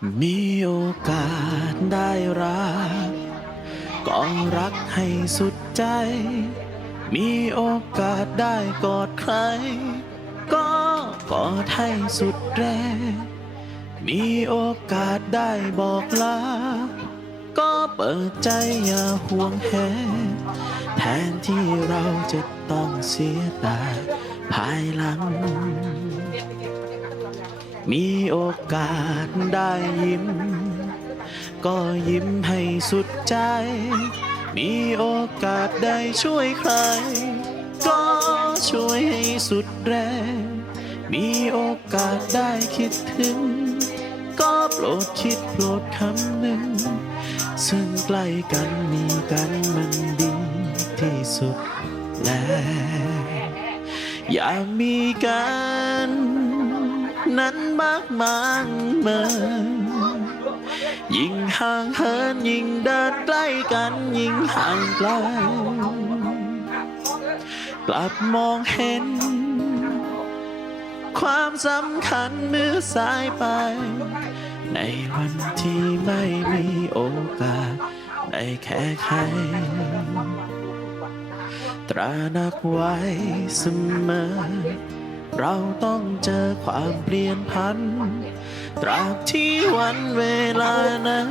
มีโอกาสได้รักก็รักให้สุดใจ มีโอกาสได้กอดใคร ก็กอดให้สุดแรง มีโอกาสได้บอกลา ก็เปิดใจอย่าห่วงแหนแทนที่เราจะต้องเสียดายภายหลัง มีโอกาสได้ยิ้ม ก็ยิ้มให้สุดใจ มีโอกาสได้ช่วยใคร ก็ช่วยให้สุดแรง มีโอกาสได้คิดถึง ก็โปรดคิดโปรดคำหนึ่ง ซึ่งใกล้กันมีกันมันดีที่สุดแล้ว อยากมีกัน นั้นมากมากเมินยิ่งห่างเหินยิ่งเดินใกล้กันยิ่งห่างไกลกลับมองเห็น ความสำคัญเมื่อสายไป ในวันที่ไม่มีโอกาสได้แค่ใครตราหนักไว้เสมอ เราต้องเจอความเปลี่ยนพันตราบที่วันเวลานั้น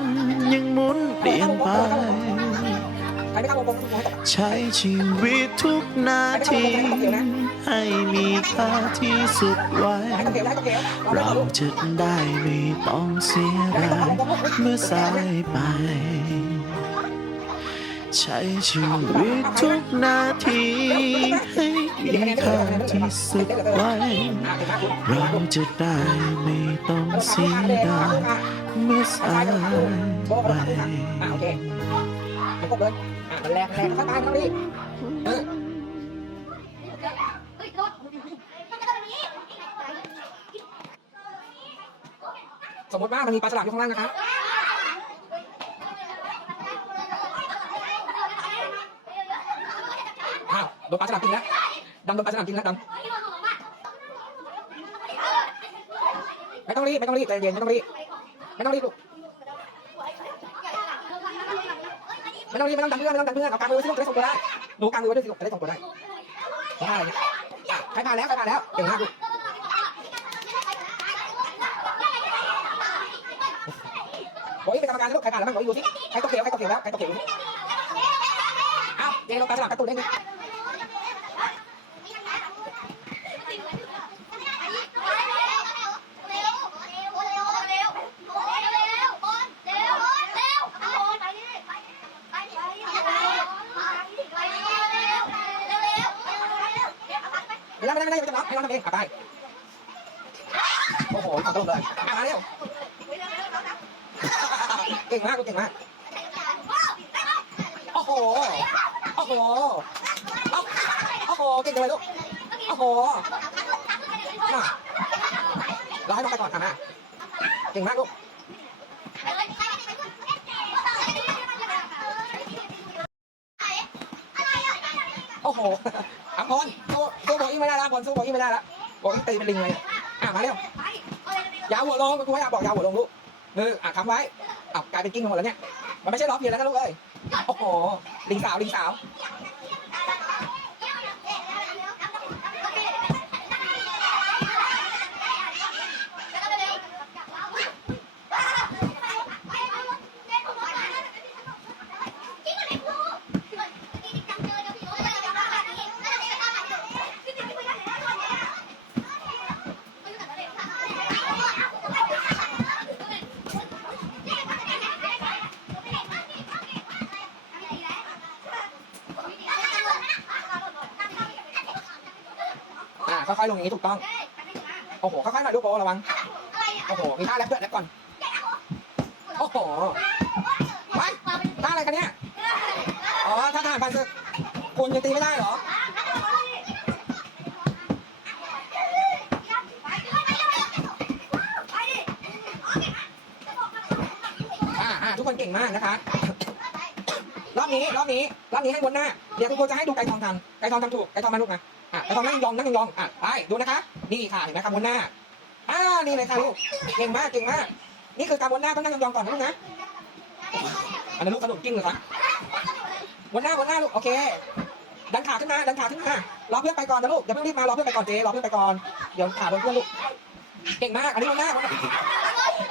ยังหมุนเปลี่ยนไป ใช้ชีวิตทุกนาที ให้มีค่าที่สุดไว้เขียเราจะได้ไม่ต้องเสียดายเมื่อสายไป ใช้ชีวิตทุกนาที มีค่าที่สุดไว้ เราจะได้ไม่ต้องเสียดายเมื่อสายไปโอเคเดี๋ยวกบเลยอ่ามันแรงแรงเข้าตายเข้าดิสมมติว่ามันมีปลาฉลามอยู่ข้างล่างนะครับอ้าวโดนปลาฉลามกินแล้ว ดำโดนปลาฉลามกินแล้วดำไม่ต้องรีบไม่ต้องรีบใจเย็นไม่ต้องรีบไม่ต้องรีบลูกไม่ต้องรีบไม่ต้องดันเพื่อนไม่ต้องดันเพื่อนเอากางมือไว้ที่ลูกจะได้ส่งตัวได้หนูกางมือไว้ด้วยสิลูกจะได้ส่งตัวได้ได้เลยอ่ใครผ่านแล้วใครผ่านแล้วเก่งมากลูกโอ้ยเป็นกรรมการนะลูกใครผ่านแล้วบ้างโอ้ยดูสิใครตกเขียวใครตกเขียวแล้วใครตกเขียวอ้าวเจนลงตาสลับกระตุ้นได้ไหม ไม่ได้ไม่ได้ไม่ได้ไม่ต้องรับให้น้องทำเองกลับไปโอ้โหขอโทษเลยมาเร็วเก่งมากลูกเก่งมากโอ้โหโอ้โหโอ้โหเก่งจังเลยลูกโอ้โหมาเราให้น้องไปก่อนค่ะมาเก่งมากลูกโอ้โหอัมพล อิงไม่ได้ละอัมพลสู้บอิงไม่ได้ละบอิงตีเป็นลิงเลยอะมาเร็วยาวหัวลงกูให้อะบอกยาวหัวลงลูกมืออะคำไว้อะกลายเป็นกิ้งหมดแล้วเนี่ยมันไม่ใช่ล็อเพียนแล้วนะลูกเอ้ยโอ้โหลิงสาวลิงสาว ค่อยๆลงอย่างนี้ถูกต้อง โอ้โห ค่อยๆหน่อยลูกโบระวัง โอ้โห มีท่าแรปด้วยแรปก่อน โอ้โหไปท่าอะไรกันเนี่ย อ๋อถ้าทหารพันศึกคุณยังตีไม่ได้เหรอ อ่าอ่าทุกคนเก่งมากนะคะ รอบนี้ รอบนี้ รอบนี้ให้วนหน้า เดี๋ยวคุณครูจะให้ดูไก่ทองทำไก่ทองทำถูก ไก่ทองมาลูกนะ อะไก่ทองนั่งยองนั่งยองอะไปดูนะคะ นี่ค่ะเห็นไหมครับวนหน้าอ่านี่เลยค่ะลูกเก่งมากเก่งมาก นี่คือการวนหน้าต้องนั่งยองก่อนนะลูกนะอันนั้นลูกสนุกกิ้งเลยครับวนหน้าวนหน้าลูกโอเค ดันขาขึ้นมาดันขาขึ้นมารอเพื่อนไปก่อนนะลูกอย่าเพิ่งรีบมารอเพื่อนไปก่อนเจรอเพื่อนไปก่อนเดี๋ยวขาโดนเพื่อนลูกเก่งมากอันนี้วนหน้าวนหน้า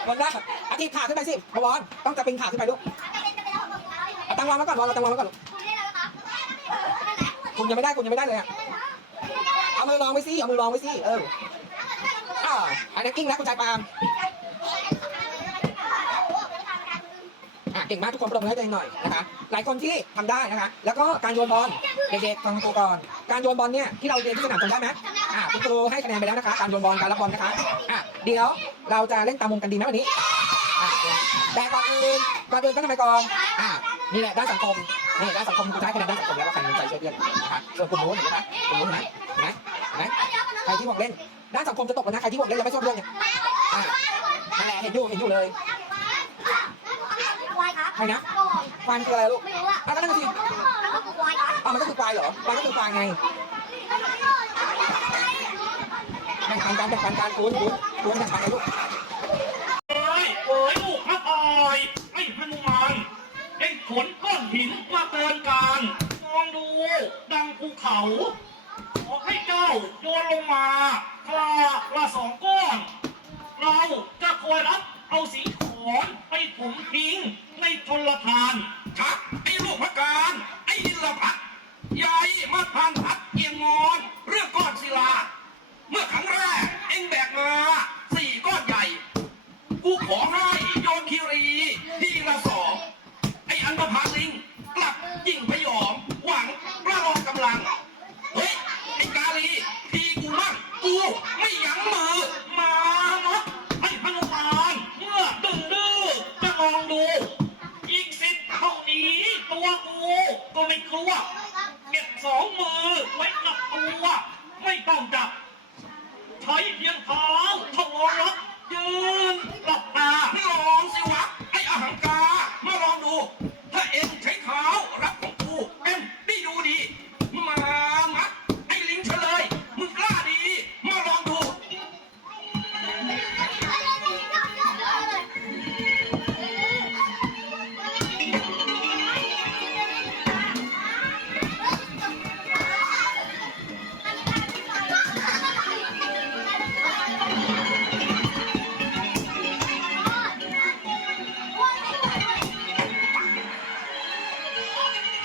วนหน้าอาทิตย์ขาขึ้นไปสิบวรต้องจะเป็นขาขึ้นไปลูกเอาตังวางไว้ก่อนวางเอาตังวางไว้ก่อนลูกคุณยังไม่ได้คุณยังไม่ได้เลยอะ เอามือรองไว้สิ เอามือรองไว้สิ เอออ่าอันนี้กิ้งนะคุณชายปาล์มอะเก่งมากทุกคนปรบมือให้ตัวเองหน่อยนะคะ หลายคนที่ทำได้นะคะ แล้วก็การโยนบอลเด็กๆฟังครูก่อน การโยนบอลเนี่ยที่เราเรียนที่สนามจำได้ไหมอะคุณครูให้คะแนนไปแล้วนะคะ การโยนบอลการรับบอลนะคะอะเดี๋ยวเราจะเล่นตามมุมกันดีไหมวันนี้อะแต่ก่อนอื่นก่อนอื่นต้องทำไมก่อนอะนี่แหละด้านสังคมนี่ด้านสังคมคุณใช้คะแนนด้านสังคมแล้วว่าใครมีใจช่วยเพื่อนนะคะส่วนกลุ่มนู้นเห็นไหมกลุ่มนู้นเห็นไหมเห็นไหม นไหมใครที่ห่วงเล่น ด้านสังคมจะตกกันนะ ใครที่ห่วงเล่นแล้วไม่ชอบเรื่องเนี่ยอะนั่นแหละเห็นอยู่เห็นอยู่เลยใครนะควายมันคืออะไรลูกอะก็นั่นสิอะมันก็คือควายเหรอควายก็คือควายไงแบ่งปันกันแบ่งปันกันคุณคุณคุณแบ่งปันกันลูกเอ้ยโอ้ยลูกพระออยไอ้พนุมานเอ็งขนก้อนหินมาเตือนการมองดู ดังภูเขาขอ ให้เจ้าโยนลงมาคลาละสองก้อน เราจะคอยรับเอาสีขอนไปผมทิ้งในชนลทานชักไอ้ลูกพระการ ไอ้นิลพัฒน์ยายมาพันพัดเอียงงอน เรื่องก้อนศิลา เมื่อครั้งแรก เอ็งแบกมาสี่ก้อนใหญ่ กูขอให้โยนคีรีทีละสอง ไอ้อันประพาลิง กลับยิ่งพยอง หวังประลองกำลัง เฮ้ย ไอ้กาลีทีกูมั่งกูไม่ยั้งมือ มาเนาะไอ้พนุมานเมื่อดื้อดื้อจะมองดู อีกสิบเท่านี้ตัวกูก็ไม่กลัว เก็บสองมือไว้กับตัวไม่ต้องจับ ใท้องท้าทวารยืนหลบตา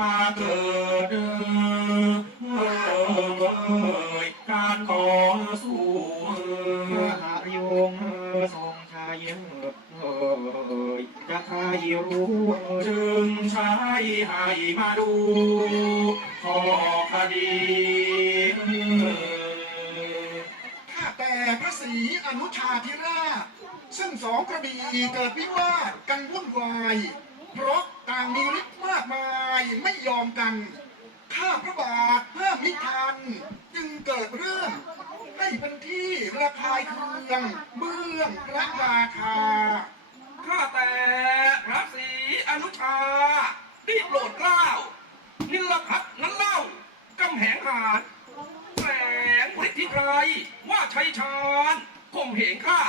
มาเกิดเอยการต่อสู้หายงทรงชายเอยจะใครรู้จึงใช้ให้มาดูขอคดีข้าแต่พระศรีอนุชาธิราชซึ่งสองกระบี่เกิดวิวาทกันวุ่นวาย เพราะต่างมีฤทธิ์มากมายไม่ยอมกัน ข้าพระบาทห้ามมิทัน จึงเกิดเรื่อง ให้เป็นที่ระคายเคืองเบื้องพระราชาข้าแต่พระศรีอนุชาดีโปรดเกล้า นิลพัฒน์นั้นเล่ากำแหงหารแสงฤทธิไกรว่าชัยชาญข่มเหงข้า